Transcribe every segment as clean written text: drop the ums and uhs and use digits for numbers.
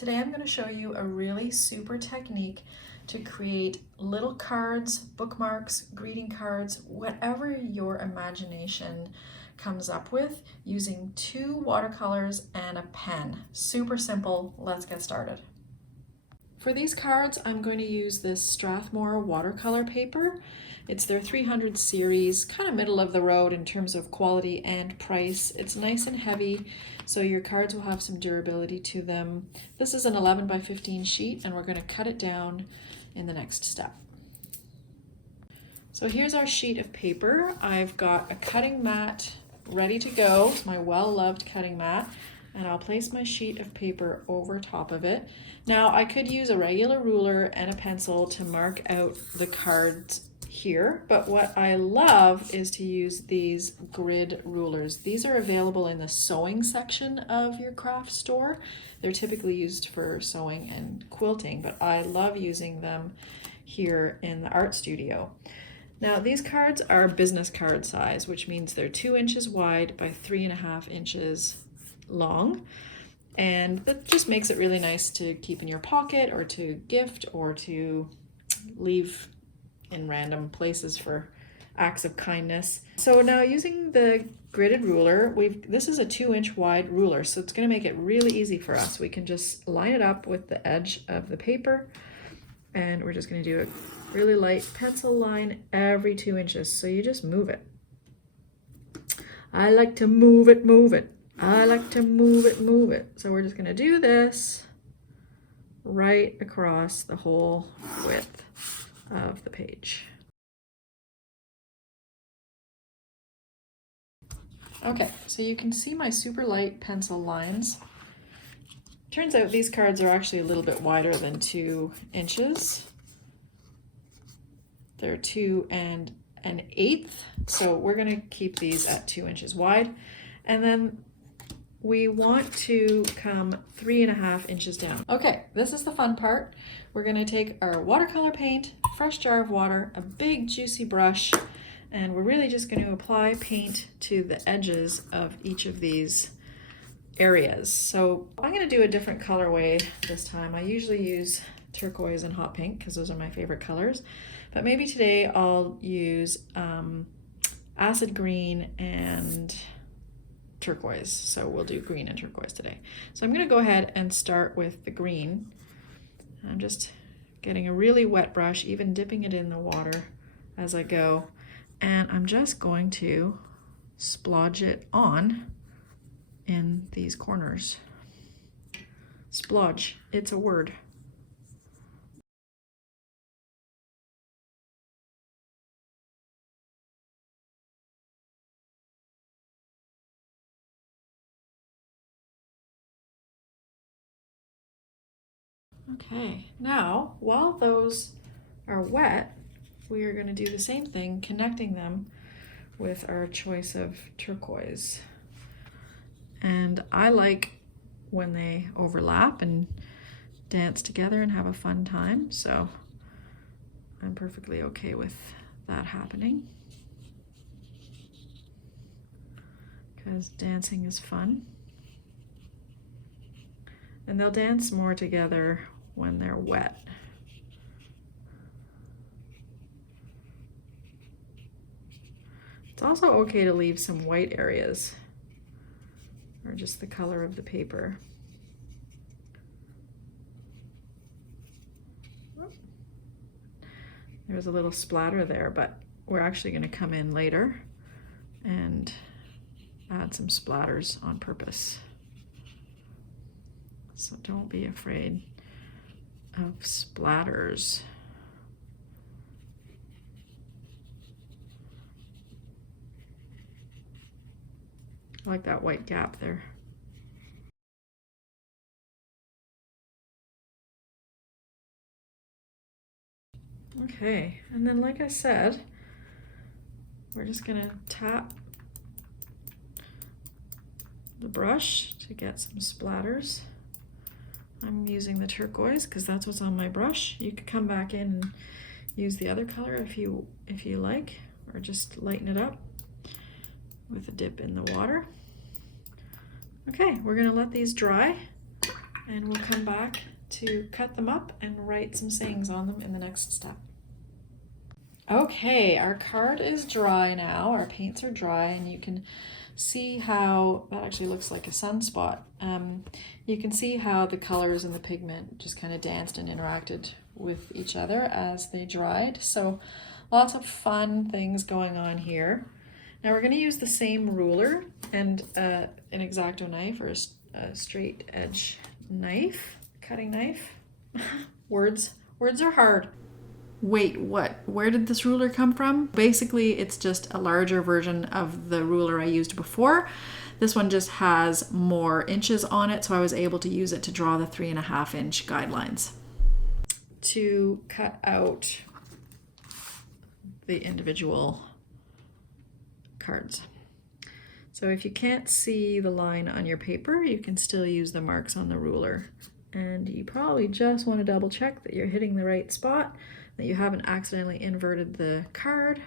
Today I'm going to show you a really super technique to create little cards, bookmarks, greeting cards, whatever your imagination comes up with using 2 watercolors and a pen. Super simple. Let's get started. For these cards, I'm going to use this Strathmore watercolor paper. It's their 300 series, kind of middle of the road in terms of quality and price. It's nice and heavy, so your cards will have some durability to them. This is an 11 by 15 sheet, and we're going to cut it down in the next step. So here's our sheet of paper. I've got a cutting mat ready to go, my well-loved cutting mat. And I'll place my sheet of paper over top of it. Now I could use a regular ruler and a pencil to mark out the cards here, but what I love is to use these grid rulers. These are available in the sewing section of your craft store. They're typically used for sewing and quilting, but I love using them here in the art studio. Now these cards are business card size, which means they're 2 inches wide by 3.5 inches long, and that just makes it really nice to keep in your pocket or to gift or to leave in random places for acts of kindness. So now using the gridded ruler, this is a 2-inch wide ruler, so it's going to make it really easy for us. We can just line it up with the edge of the paper, and we're just going to do a really light pencil line every 2 inches. So you just move it. I like to move it, move it. I like to move it, move it. So we're just going to do this right across the whole width of the page. Okay, so you can see my super light pencil lines. Turns out these cards are actually a little bit wider than 2 inches. They're 2 1/8, so we're going to keep these at 2 inches wide. And then we want to come 3.5 inches down. Okay, this is the fun part. We're going to take our watercolor paint, fresh jar of water, a big juicy brush, and we're really just going to apply paint to the edges of each of these areas. So I'm going to do a different colorway this time. I usually use turquoise and hot pink because those are my favorite colors, but maybe today I'll use acid green and turquoise. So we'll do green and turquoise today. So I'm going to go ahead and start with the green. I'm just getting a really wet brush, even dipping it in the water as I go, and I'm just going to splodge it on in these corners. Splodge, it's a word. Okay, now while those are wet, we are going to do the same thing, connecting them with our choice of turquoise. And I like when they overlap and dance together and have a fun time, so I'm perfectly okay with that happening because dancing is fun. And they'll dance more together when they're wet. It's also okay to leave some white areas or just the color of the paper. There's a little splatter there, but we're actually going to come in later and add some splatters on purpose. So don't be afraid of splatters. I like that white gap there. Okay, and then like I said, we're just gonna tap the brush to get some splatters. I'm using the turquoise because that's what's on my brush. You could come back in and use the other color if you like, or just lighten it up with a dip in the water. Okay, we're gonna let these dry and we'll come back to cut them up and write some sayings on them in the next step. Okay, our card is dry now, our paints are dry, and you can see how that actually looks like a sunspot. You can see how the colors and the pigment just kind of danced and interacted with each other as they dried. So lots of fun things going on here. Now we're going to use the same ruler and an X-Acto knife, or a straight edge knife, cutting knife. Words are hard. Wait, what? Where did this ruler come from? Basically, it's just a larger version of the ruler I used before. This one just has more inches on it, so I was able to use it to draw the 3.5 inch guidelines to cut out the individual cards. So if you can't see the line on your paper, you can still use the marks on the ruler. And you probably just want to double check that you're hitting the right spot, that you haven't accidentally inverted the card.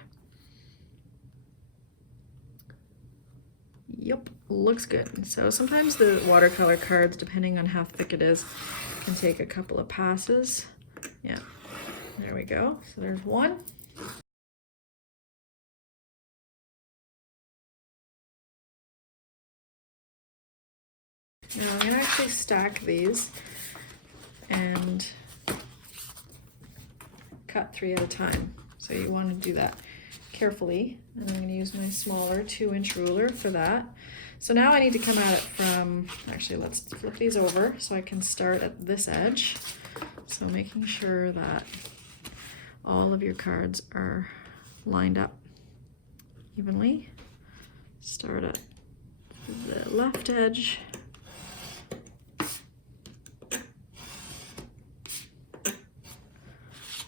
Yep, looks good. So sometimes the watercolor cards, depending on how thick it is, can take a couple of passes. Yeah, there we go. So there's one. Now I'm going to actually stack these and cut 3 at a time. So you want to do that carefully. And I'm going to use my smaller 2-inch ruler for that. So now I need to come at it from, actually let's flip these over so I can start at this edge. So making sure that all of your cards are lined up evenly. Start at the left edge.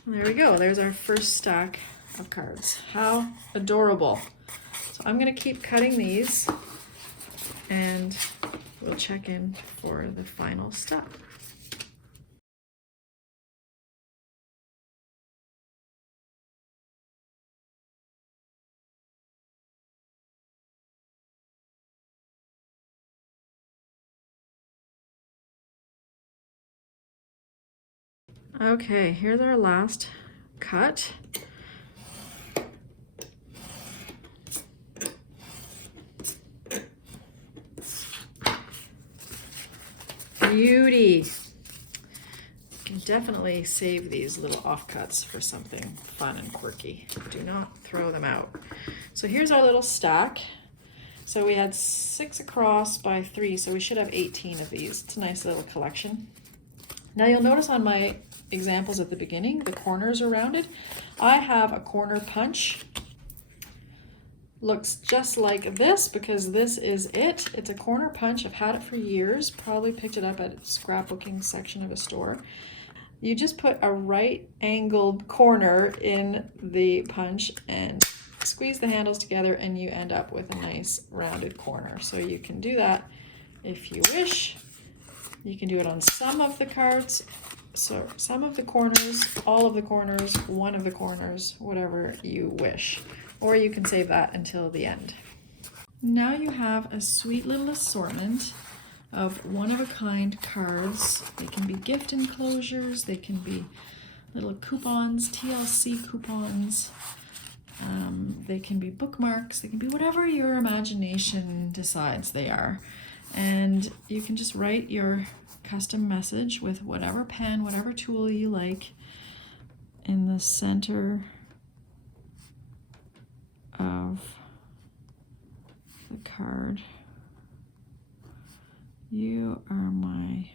There we go, there's our first stack of cards. How adorable. So I'm gonna keep cutting these and we'll check in for the final step. Okay, here's our last cut. Beauty. You can definitely save these little offcuts for something fun and quirky. Do not throw them out. So here's our little stack. So we had 6 across by 3, so we should have 18 of these. It's a nice little collection. Now you'll notice on my examples at the beginning, the corners are rounded. I have a corner punch. Looks just like this because this is it. It's a corner punch. I've had it for years, probably picked it up at a scrapbooking section of a store. You just put a right angled corner in the punch and squeeze the handles together and you end up with a nice rounded corner. So you can do that if you wish. You can do it on some of the cards. So some of the corners, all of the corners, one of the corners, whatever you wish. Or you can save that until the end. Now you have a sweet little assortment of one-of-a-kind cards. They can be gift enclosures, they can be little coupons, TLC coupons, they can be bookmarks, they can be whatever your imagination decides they are. And you can just write your custom message with whatever pen, whatever tool you like in the center of the card. You are my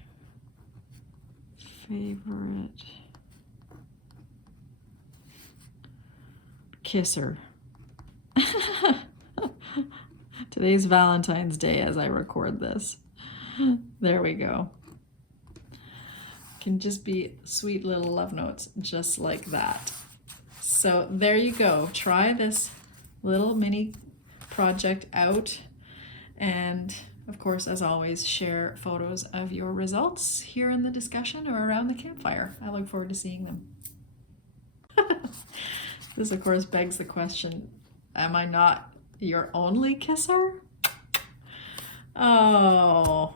favorite kisser. Today's Valentine's Day as I record this. There we go. Can just be sweet little love notes just like that. So there you go. Try this little mini project out, and of course, as always, share photos of your results here in the discussion or around the campfire. I look forward to seeing them. This of course begs the question, am I not your only kisser? Oh.